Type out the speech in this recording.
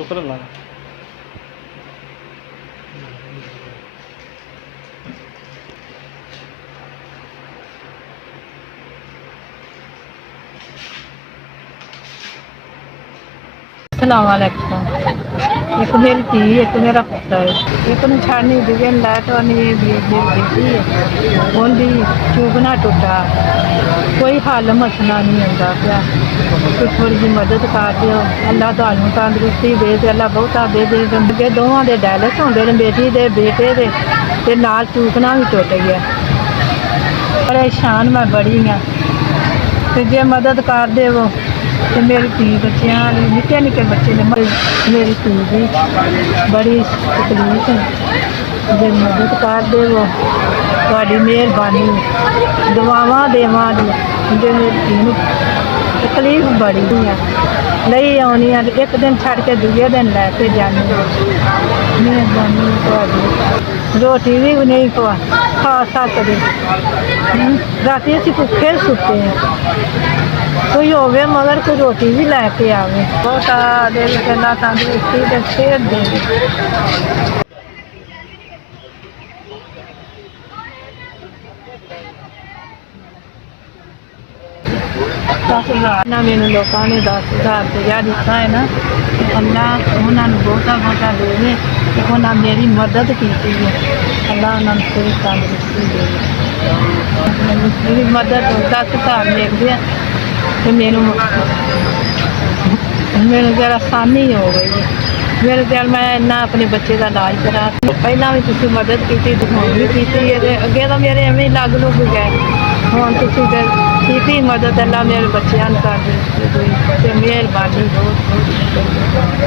शुक्र अल्लाह अस्सलाम वालेकुम। एक मेरी धी, एक मेरा पुत्र है। एक ने छानी दिव्यन लाइट और मेरी बेटी है। बोली चूगना टूटा, कोई हाल मसला नहीं आता क्या। कोई थोड़ी जी मदद कर दियो। अल्लाह तुहानू तंदरुस्ती दे ते अल्लाह बहुता दे दे। अगे दोवां दे डायलिस होंदे ने, बेटी दे बेटे दे ते नाल चूकना भी टुट गया। परेशान मैं बड़ी हाँ ते जे मदद कर देवो ते मेरी धी बच्चियां निक्के निक्के बच्चे ने, मेरी धी की बड़ी तकलीफ है। जे मदद कर देवो तुहाडी मेहरबानी, दुआवां देवांगी। जे मेरी धी नूं तकलीफ बड़ी है, लई आउणी आ एक दिन छड्ड के दूजे दिन लैके जानी। मेहरबानी तुहाडी। रोटी भी नहीं खा सकदे, राती असीं भुखे सुते हैं। कोई होवे मगर कोई रोटी भी लैके आवे। बहुता दिल करना तंदरुस्ती ते सेहत दे। ना मैंने लोगों ने 10,000 रुपया दिता है ना, अल्लाह उन्होंने बहुता बहुता देवे। उन्होंने मेरी मदद की है, अल्लाह उन्होंने फिर तंदरुस्ती दे। मेरी मदद 10,000 मिल गया तो मेरे जरा आसानी हो गई है। मेरे जल मैं इन्ना अपने बच्चे का इलाज करा, पहला भी तुसी मदद की, हुण भी की है। अगे तो मेरे एवं लग लुग गए, हुण तुसी की मदद। अल्लाह मेरे बच्चों कर दे, मेहरबानी बहुत बहुत।